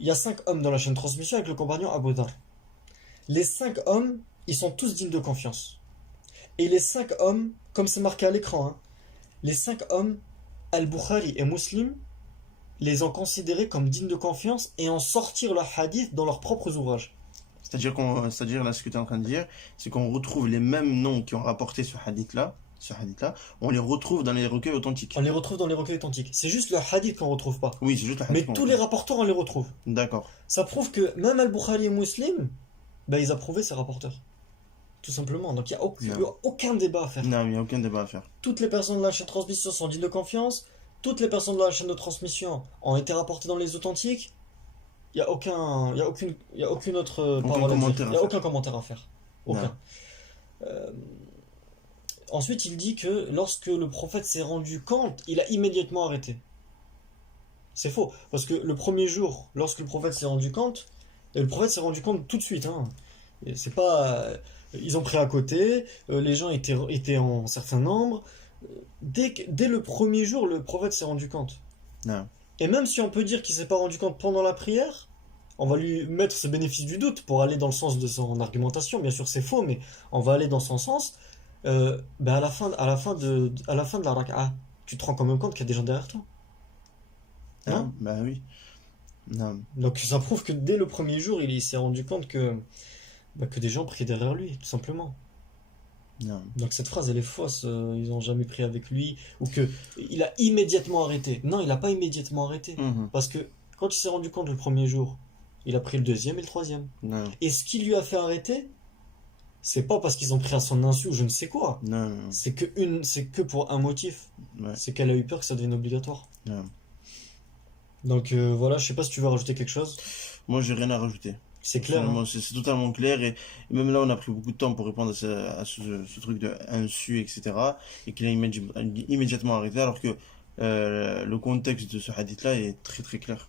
Il y a 5 hommes dans la chaîne de transmission avec le compagnon Abu Dharr. Les 5 hommes, ils sont tous dignes de confiance. Et les 5 hommes, comme c'est marqué à l'écran, hein, les 5 hommes, Al-Bukhari et Muslim, les ont considérés comme dignes de confiance et en sortir leur hadith dans leurs propres ouvrages. C'est-à-dire là, ce que tu es en train de dire, c'est qu'on retrouve les mêmes noms qui ont rapporté ce hadith-là, on les retrouve dans les recueils authentiques. On les retrouve dans les recueils authentiques. C'est juste le hadith qu'on ne retrouve pas. Oui, c'est juste le Mais hadith. tous les rapporteurs, on les retrouve. D'accord. Ça prouve que même Al-Bukhari et Muslim, ben, ils approuvaient ces rapporteurs. Tout simplement. Donc il n'y a Non. aucun débat à faire. Non, il n'y a aucun débat à faire. Toutes les personnes de la chaîne de transmission sont dignes de confiance. Toutes les personnes de la chaîne de transmission ont été rapportées dans les authentiques. Il n'y a aucune autre parole à dire. commentaire Il à n'y a faire. aucun commentaire à faire. Aucun. Ensuite, il dit que lorsque le prophète s'est rendu compte, il a immédiatement arrêté. C'est faux. Parce que le premier jour, lorsque le prophète s'est rendu compte tout de suite. Hein. Et c'est pas, ils ont pris à côté, les gens étaient en certain nombre. Dès le premier jour, le prophète s'est rendu compte. Non. Et même si on peut dire qu'il s'est pas rendu compte pendant la prière, on va lui mettre ce bénéfice du doute pour aller dans le sens de son argumentation. Bien sûr, c'est faux, mais on va aller dans son sens. Ben à la fin de la raka'a, tu te rends quand même compte qu'il y a des gens derrière toi. Non? Bah oui. Non. Donc ça prouve que dès le premier jour, il s'est rendu compte que des gens priaient derrière lui, tout simplement. Non. Donc cette phrase, elle est fausse. Ils n'ont jamais prié avec lui, ou que il a immédiatement arrêté. Non, il n'a pas immédiatement arrêté, Mhm. parce que quand il s'est rendu compte le premier jour, il a pris le deuxième et le troisième. Non. Et ce qui lui a fait arrêter, c'est pas parce qu'ils ont pris à son insu ou je ne sais quoi. Non. Non. C'est que pour un motif. Ouais. C'est qu'elle a eu peur que ça devienne obligatoire. Non. Donc voilà, je sais pas si tu veux rajouter quelque chose. Moi, j'ai rien à rajouter. C'est clair. Hein. Finalement, c'est totalement clair. Et même là, on a pris beaucoup de temps pour répondre à ce truc de insu, etc. Et qu'il a immédiatement arrêté, alors que le contexte de ce hadith-là est très très clair.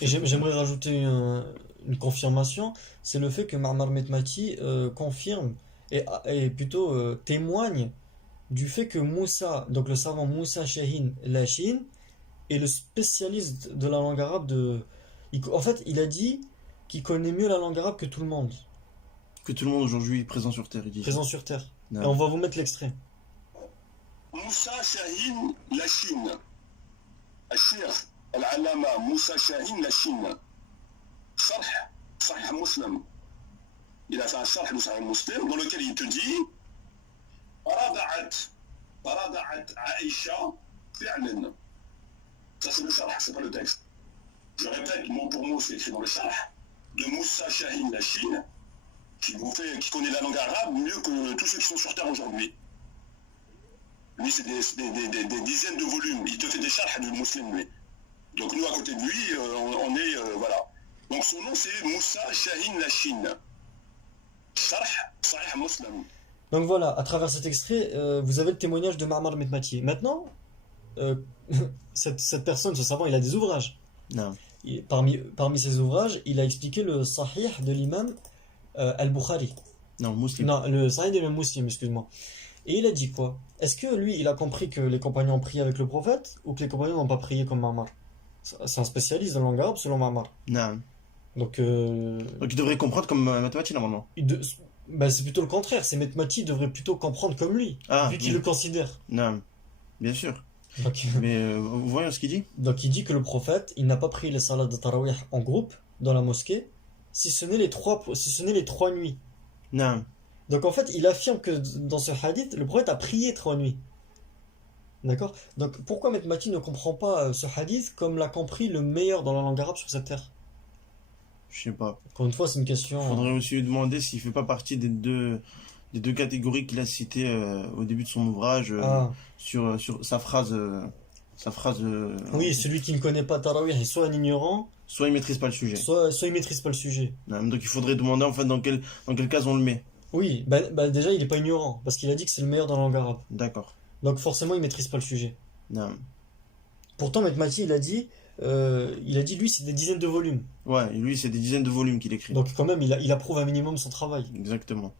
Et j'aimerais rajouter une confirmation. C'est le fait que Ma'mar Metmati confirme et plutôt témoigne du fait que Moussa, donc le savant Moussa Shahin Lachin, est le spécialiste de la langue arabe en fait, il a dit qu'il connaît mieux la langue arabe que tout le monde Que tout le monde aujourd'hui est présent sur Terre, il dit. présent sur Terre. Et on va vous mettre l'extrait. موسى شاهين لاشين الشيخ العلامة موسى شاهين لاشين شرح صحيح مسلم. Il a fait un شرح de Sahih Muslim dans lequel il te dit رضعت عائشة فعلا. Ça c'est le شرح, c'est pas le texte. Je répète mot pour mot, c'est écrit dans le شرح de Moussa Shahin Lachine, qui connaît la langue arabe mieux que tous ceux qui sont sur terre aujourd'hui. Lui, c'est des dizaines de volumes. Il te fait des charhs du musulman, lui. Donc nous, à côté de lui, on est... voilà. Donc son nom, c'est Moussa Shahin Lachine. Charh Sahih Muslim. Donc voilà, à travers cet extrait, vous avez le témoignage de Ma'mar al-Metmati. Maintenant, cette personne, ce savant, il a des ouvrages. Non. Parmi ses ouvrages, il a expliqué le Sahih de l'imam al-Bukhari. Non, Muslim. Non, le Sahih de l'imam Muslim, excuse-moi. Et il a dit quoi? Est-ce que lui, il a compris que les compagnons ont prié avec le prophète ou que les compagnons n'ont pas prié comme Ma'mar? C'est un spécialiste de la langue arabe selon Ma'mar. Non. Donc Donc il devrait comprendre comme mathématique normalement. bah, c'est plutôt le contraire. C'est Metmati devrait plutôt comprendre comme lui, Ah, vu qu'il le considère. Non, bien sûr. Donc, Mais vous voyez ce qu'il dit? donc il dit que le prophète, il n'a pas pris les salats de Tarawih en groupe dans la mosquée, si ce n'est les trois nuits. Non. Donc en fait, il affirme que dans ce hadith, le prophète a prié 3 nuits. D'accord? Donc pourquoi Metmati ne comprend pas ce hadith comme l'a compris le meilleur dans la langue arabe sur cette terre? Je sais pas. Encore une fois, c'est une question. Faudrait aussi lui demander s'il fait pas partie des deux catégories qu'il a citées au début de son ouvrage sur sa phrase. Oui, celui qui ne connaît pas Tarawih est soit un ignorant, Soit il maîtrise pas le sujet. soit il maîtrise pas le sujet. Non, donc il faudrait demander en fait dans quelle case on le met. Oui, bah déjà il n'est pas ignorant, parce qu'il a dit que c'est le meilleur dans la langue arabe. D'accord. Donc forcément il maîtrise pas le sujet. Non. Pourtant Metmati il a dit lui c'est des dizaines de volumes. Ouais, et lui c'est des dizaines de volumes qu'il écrit. Donc quand même il approuve un minimum son travail. Exactement.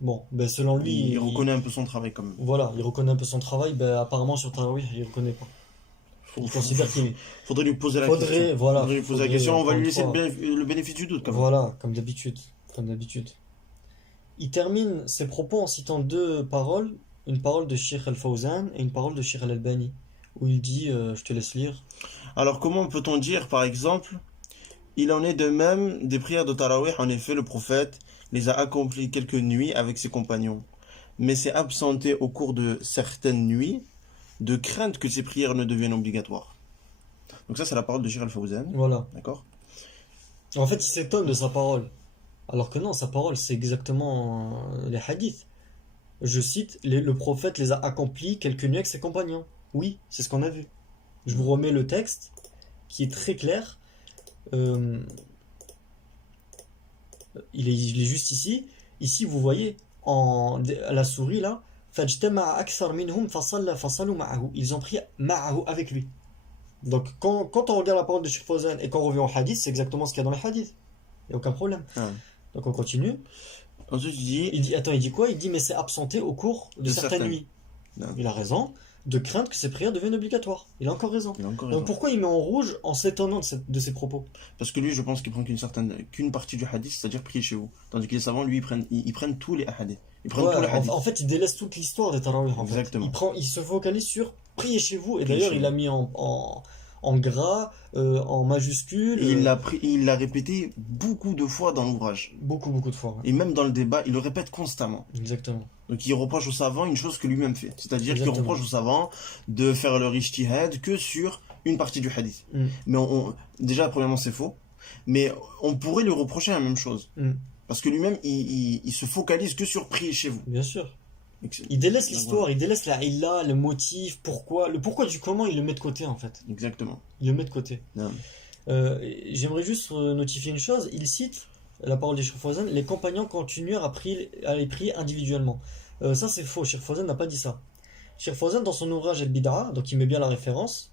Bon, ben selon lui Il reconnaît un peu son travail quand même. voilà, il reconnaît un peu son travail, ben apparemment sur Tarawih il reconnaît pas. Il considère qu'il Faudrait lui poser la faudrait question. voilà, Faudrait lui poser la question. On va encore lui une laisser fois, le bénéfice du doute quand même. voilà, comme d'habitude, comme d'habitude. Il termine ses propos en citant deux paroles, une parole de Cheikh Al-Fawzan et une parole de Cheikh Al-Albani, où il dit, je te laisse lire. Alors comment peut-on dire par exemple, il en est de même des prières de Tarawih, en effet le prophète les a accomplies quelques nuits avec ses compagnons, mais s'est absenté au cours de certaines nuits, de crainte que ces prières ne deviennent obligatoires. Donc ça c'est la parole de Cheikh Al-Fawzan, Voilà. d'accord? En fait, il s'étonne de sa parole. Alors que non, sa parole, c'est exactement les hadiths. Je cite, le prophète les a accomplis quelques nuits avec ses compagnons. Oui, c'est ce qu'on a vu. Je vous remets le texte, qui est très clair. Il est juste ici. Ici, vous voyez, à la souris, là, فَاجْتَمَعَ أَكْثَرْ مِنْهُمْ فَصَلُّوا مَعَهُ. Ils ont prié ma'ahu avec lui. Donc, quand on regarde la parole de Cheikh Fawzan et qu'on revient au hadith, c'est exactement ce qu'il y a dans les hadiths. Il n'y a aucun problème. Ah. Donc on continue. Ensuite il dit, Il dit quoi? Il dit mais c'est absenté au cours de certaines nuits. Non. Il a raison, de crainte que ces prières deviennent obligatoires. Il a encore raison. il a encore Donc raison. pourquoi il met en rouge en s'étonnant de ses propos? Parce que lui je pense qu'il prend qu'une partie du hadith, c'est-à-dire prier chez vous. Tandis que les savants lui ils prennent tous les hadiths. Ils prennent Ouais, tous les hadiths. en fait, il délaisse toute l'histoire des Tarawih. Exactement. Il se focalise sur prier chez vous. Et Priez d'ailleurs, chez il a mis en gras, en majuscule. Et il l'a répété beaucoup de fois dans l'ouvrage. Beaucoup de fois. Ouais. Et même dans le débat, il le répète constamment. Exactement. Donc il reproche aux savants une chose que lui-même fait. C'est-à-dire qu'il Exactement. reproche aux savants de faire leur ijtihad que sur une partie du hadith. Mm. Mais déjà, premièrement, c'est faux. Mais on pourrait lui reprocher la même chose. Mm. Parce que lui-même, il se focalise que sur prier chez vous. Bien sûr. Et que c'est- Il délaisse Donc, l'histoire, voilà. il délaisse la illa, le motif, pourquoi. Le pourquoi du comment, il le met de côté en fait. Exactement. Il le met de côté. Non. J'aimerais juste notifier une chose. Il cite la parole des Cheikh Fawzan, les compagnons continuèrent à les prier individuellement. Ça c'est faux, Cheikh Fawzan n'a pas dit ça. Cheikh Fawzan dans son ouvrage Al-Bid'a, donc il met bien la référence,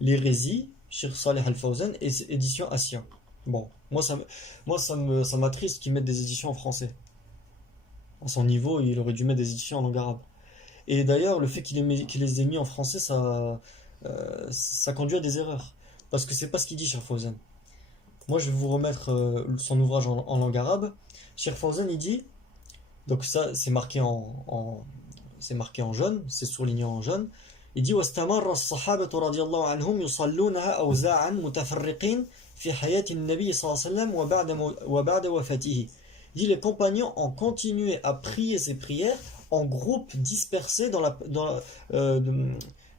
l'hérésie, Cheikh Saleh Al-Fawzan, et édition Assia. Bon, ça m'attriste qu'ils mettent des éditions en français. À son niveau, il aurait dû mettre des éditions en langue arabe. Et d'ailleurs, le fait qu'il les ait mis en français, ça conduit à des erreurs. Parce que c'est pas ce qu'il dit, Cheikh Fawzan. Moi, je vais vous remettre son ouvrage en langue arabe. Cheikh Fawzan, il dit Donc ça, c'est marqué en jaune, c'est surligné en jaune. Il dit واستمر الصحابة رضي الله عنهم يصلونها أوزاعا متفرقين في حياة النبي صلى الله عليه وسلم وبعد وفاته. Il dit les compagnons ont continué à prier ces prières en groupes dispersés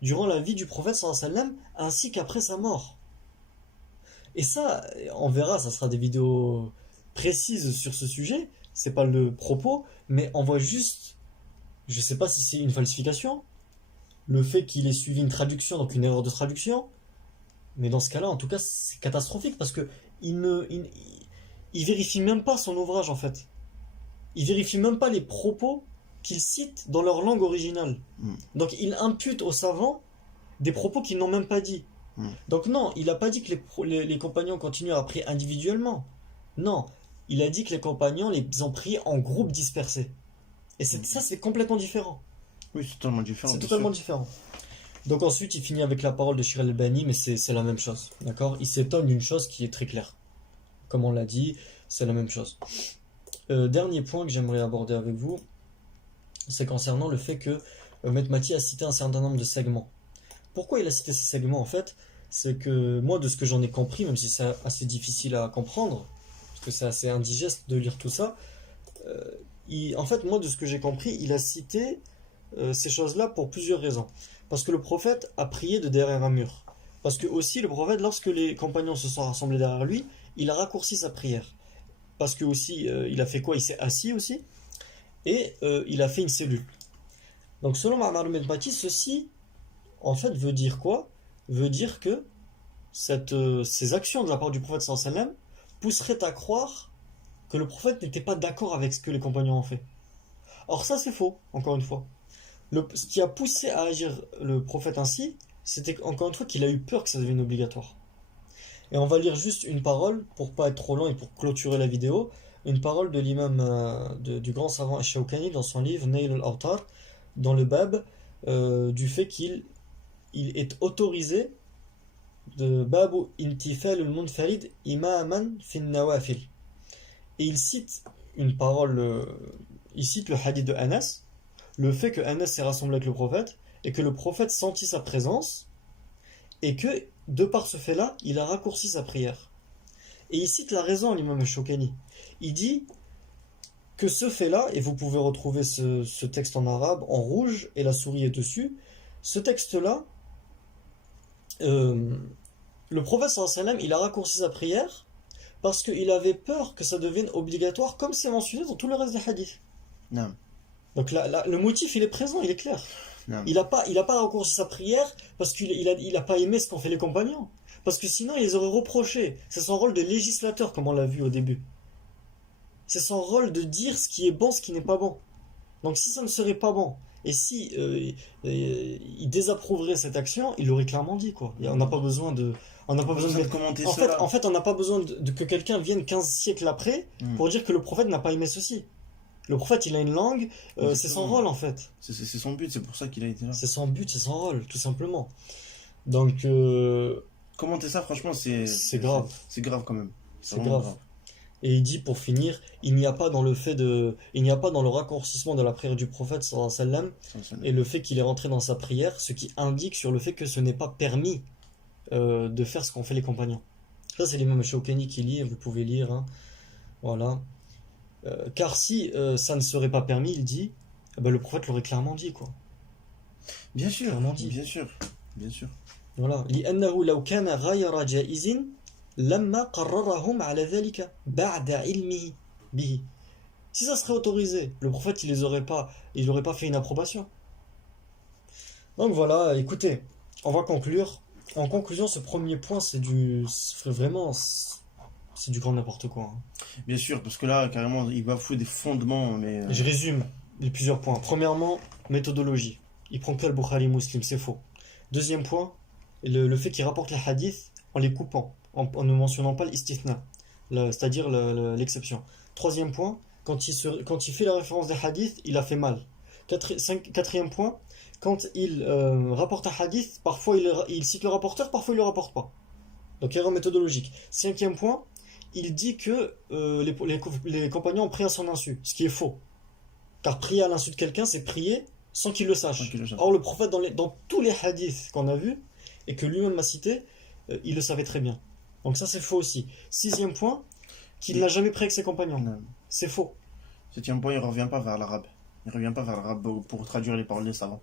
durant la vie du prophète sallallahu alayhi wa sallam ainsi qu'après sa mort. Et ça, on verra, ça sera des vidéos précises sur ce sujet, c'est pas le propos, mais on voit juste, je sais pas si c'est une falsification, le fait qu'il ait suivi une traduction, donc une erreur de traduction, mais dans ce cas-là, en tout cas, c'est catastrophique parce que il vérifie même pas son ouvrage en fait. Il vérifie même pas les propos qu'il cite dans leur langue originale. Donc il impute aux savants des propos qu'ils n'ont même pas dit. Donc non, il n'a pas dit que les compagnons continuent à prier individuellement. Non, il a dit que les compagnons les ont priés en groupes dispersés. Et ça, c'est complètement différent. Oui, c'est totalement différent. C'est bien totalement sûr. différent. Donc ensuite, il finit avec la parole de Shir al-Albani, mais c'est la même chose. D'accord? Il s'étonne d'une chose qui est très claire. Comme on l'a dit, c'est la même chose. Dernier point que j'aimerais aborder avec vous, c'est concernant le fait que Maître Mati a cité un certain nombre de segments. Pourquoi il a cité ces segments en fait? C'est que moi, de ce que j'en ai compris, même si c'est assez difficile à comprendre, parce que c'est assez indigeste de lire tout ça, en fait, moi, de ce que j'ai compris, il a cité ces choses-là pour plusieurs raisons. Parce que le prophète a prié de derrière un mur. Parce que aussi, le prophète, lorsque les compagnons se sont rassemblés derrière lui, il a raccourci sa prière. Parce que aussi, il a fait quoi? Il s'est assis aussi. Et il a fait une cellule. Donc selon Ma'mar al-Medbati, ceci en fait veut dire quoi? Veut dire que ces actions de la part du prophète sallallahu alayhi wa sallam pousseraient à croire que le prophète n'était pas d'accord avec ce que les compagnons ont fait. Or ça c'est faux, encore une fois. Ce qui a poussé à agir le prophète ainsi, c'était encore une fois qu'il a eu peur que ça devienne obligatoire. Et on va lire juste une parole, pour pas être trop long et pour clôturer la vidéo, une parole de l'imam du grand savant Ash-Shawkani dans son livre Nail al-Awtar, dans le bab du fait qu'il est autorisé de babu intifal al-munfarid imaman fin nawafil. Et il cite une parole, il cite le hadith de Anas, le fait que Anas s'est rassemblé avec le prophète et que le prophète sentit sa présence et que de par ce fait-là, il a raccourci sa prière. Et il cite la raison à l'imam Ash-Shawkani. Il dit que ce fait-là, et vous pouvez retrouver ce texte en arabe en rouge et la souris est dessus, ce texte-là, le prophète sallallahu alayhi wa sallam, il a raccourci sa prière parce qu'il avait peur que ça devienne obligatoire comme c'est mentionné dans tout le reste des hadiths. Non. Donc le motif il est présent, il est clair. Non. Il a pas raccourci sa prière parce qu'il a pas aimé ce qu'ont fait les compagnons. Parce que sinon, il les aurait reprochés. C'est son rôle de législateur, comme on l'a vu au début. C'est son rôle de dire ce qui est bon, ce qui n'est pas bon. Donc si ça ne serait pas bon, et si il désapprouverait cette action, il l'aurait clairement dit, quoi. On n'a pas besoin de... On n'a pas besoin de commenter en ça. fait, on n'a pas besoin que quelqu'un vienne 15 siècles après pour dire que le prophète n'a pas aimé ceci. Le prophète, il a une langue, c'est son rôle, en fait. C'est son but, c'est pour ça qu'il a été là. C'est son but, c'est son rôle, tout simplement. Donc... Commenter ça, franchement, c'est grave. C'est grave quand même. C'est grave. Et il dit pour finir, il n'y a pas dans le raccourcissement de la prière du prophète sallallahu alayhi wa sallam et le fait qu'il est rentré dans sa prière, ce qui indique sur le fait que ce n'est pas permis de faire ce qu'ont fait les compagnons. Ça c'est l'imam Shawkani qui lit, vous pouvez lire, hein. Voilà. Car si ça ne serait pas permis, il dit, le prophète l'aurait clairement dit, quoi. Bien sûr, clairement dit. bien sûr, bien sûr. Voilà. لأنه لو كان غير جائز لما قررهم على ذلك بعد علمه به. Si ça serait autorisé, le prophète il n'aurait pas fait une approbation. Donc voilà, écoutez, on va conclure. En conclusion, ce premier point, c'est du grand n'importe quoi, hein. Bien sûr, parce que là, carrément, il bafoue des fondements, mais... Je résume les plusieurs points. Premièrement, méthodologie. Il prend que le Bukhari Muslim, c'est faux. Deuxième point, le fait qu'il rapporte les hadiths en les coupant, en ne mentionnant pas l'istithna, c'est-à-dire l'exception. Troisième point, quand il fait la référence des hadiths, il a fait mal. Quatrième point, quand il rapporte un hadith, parfois il cite le rapporteur, parfois il ne le rapporte pas. Donc erreur méthodologique. Cinquième point, il dit que les compagnons ont pris à son insu, ce qui est faux. Car prier à l'insu de quelqu'un, c'est prier sans qu'il le Sans sache. qu'il le sache. Or, le prophète, dans tous les hadiths qu'on a vus, et que lui-même a cités, il le savait très bien. Donc ça, c'est faux aussi. Sixième point, qu'il Et- n'a jamais prié avec ses compagnons. Non. C'est faux. Septième point, il ne revient pas vers l'arabe. Il ne revient pas vers l'arabe pour traduire les paroles des savants.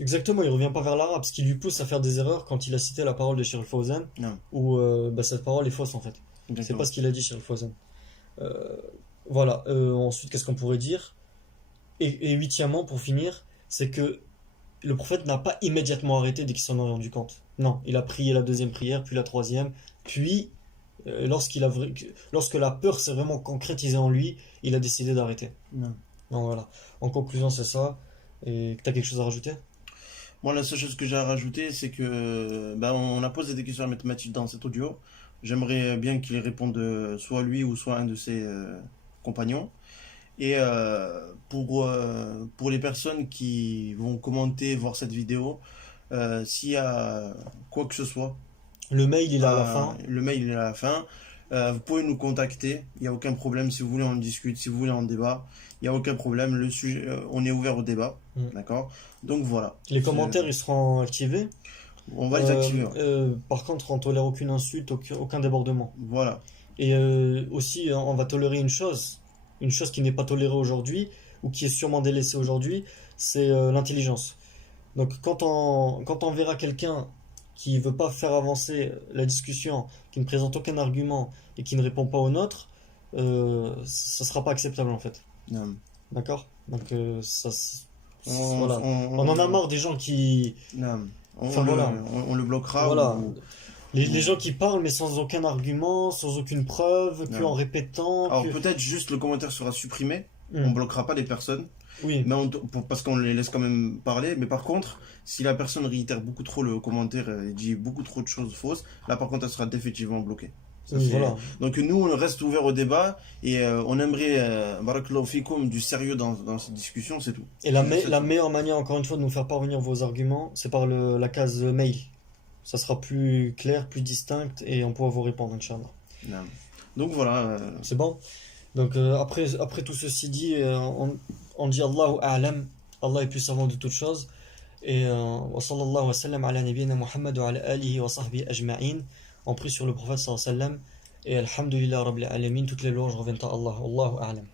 Exactement, il revient pas vers l'arabe, ce qui lui pousse à faire des erreurs quand il a cité la parole de Cheikh Fawzan, Non. où cette parole est fausse en fait. C'est Exactement. pas ce qu'il a dit, Cheikh Fawzan. Voilà, ensuite, qu'est-ce qu'on pourrait dire? Et huitièmement, pour finir, c'est que le prophète n'a pas immédiatement arrêté dès qu'il s'en est rendu compte. Non, il a prié la deuxième prière, puis la troisième, puis lorsque la peur s'est vraiment concrétisée en lui, il a décidé d'arrêter. Non. Donc voilà, en conclusion, c'est ça. Et t'as quelque chose à rajouter? Moi, la seule chose que j'ai à rajouter, c'est que on a posé des questions mathématiques dans cet audio. J'aimerais bien qu'il réponde soit lui ou soit un de ses compagnons. Et pour les personnes qui vont commenter, voir cette vidéo, s'il y a quoi que ce soit, Le mail, il est à la fin. le mail il est à la fin. Vous pouvez nous contacter, il n'y a aucun problème. Si vous voulez, on discute. Si vous voulez, on débat. Il n'y a aucun problème. Le sujet, on est ouvert au débat. D'accord? Donc voilà. Les commentaires, ils seront activés. On va les activer. Ouais. Par contre, on tolère aucune insulte, aucun débordement. Voilà. Et aussi, on va tolérer une chose qui n'est pas tolérée aujourd'hui, ou qui est sûrement délaissée aujourd'hui, c'est l'intelligence. Donc quand on verra quelqu'un qui veut pas faire avancer la discussion, qui ne présente aucun argument et qui ne répond pas au nôtre, ça sera pas acceptable en fait. Non. D'accord? Donc On, voilà. On en a marre des gens qui... Non. Enfin, voilà. On le bloquera. Voilà. ou- Les gens qui parlent mais sans aucun argument, sans aucune preuve, que Non. en répétant. Alors que- peut-être juste le commentaire sera supprimé. Hmm. On bloquera pas les personnes. Oui, Mais parce qu'on les laisse quand même parler. Mais par contre, si la personne réitère beaucoup trop le commentaire et dit beaucoup trop de choses fausses, là par contre, elle sera définitivement bloquée. Ça, oui, c'est- voilà. Donc nous, on reste ouvert au débat et on aimerait, barakallahu fikoum, du sérieux dans cette discussion, c'est tout. Et la meilleure manière, encore une fois, de nous faire parvenir vos arguments, c'est par la case mail. Ça sera plus clair, plus distinct, et on pourra vous répondre, Inch'Allah. Non. Donc voilà. C'est bon? Donc après tout ceci dit, on dit Allahu A'lam, Allah est plus savant de toutes choses. Et wa sallallahu wa sallam ala nabiyyina Muhammad wa ala alihi wa sahbihi ajma'in. On prie sur le prophète sallallahu alayhi wa sallam. Et alhamdulillah rabbil alamin, toutes les louanges reviennent à Allah. Allahu A'lam.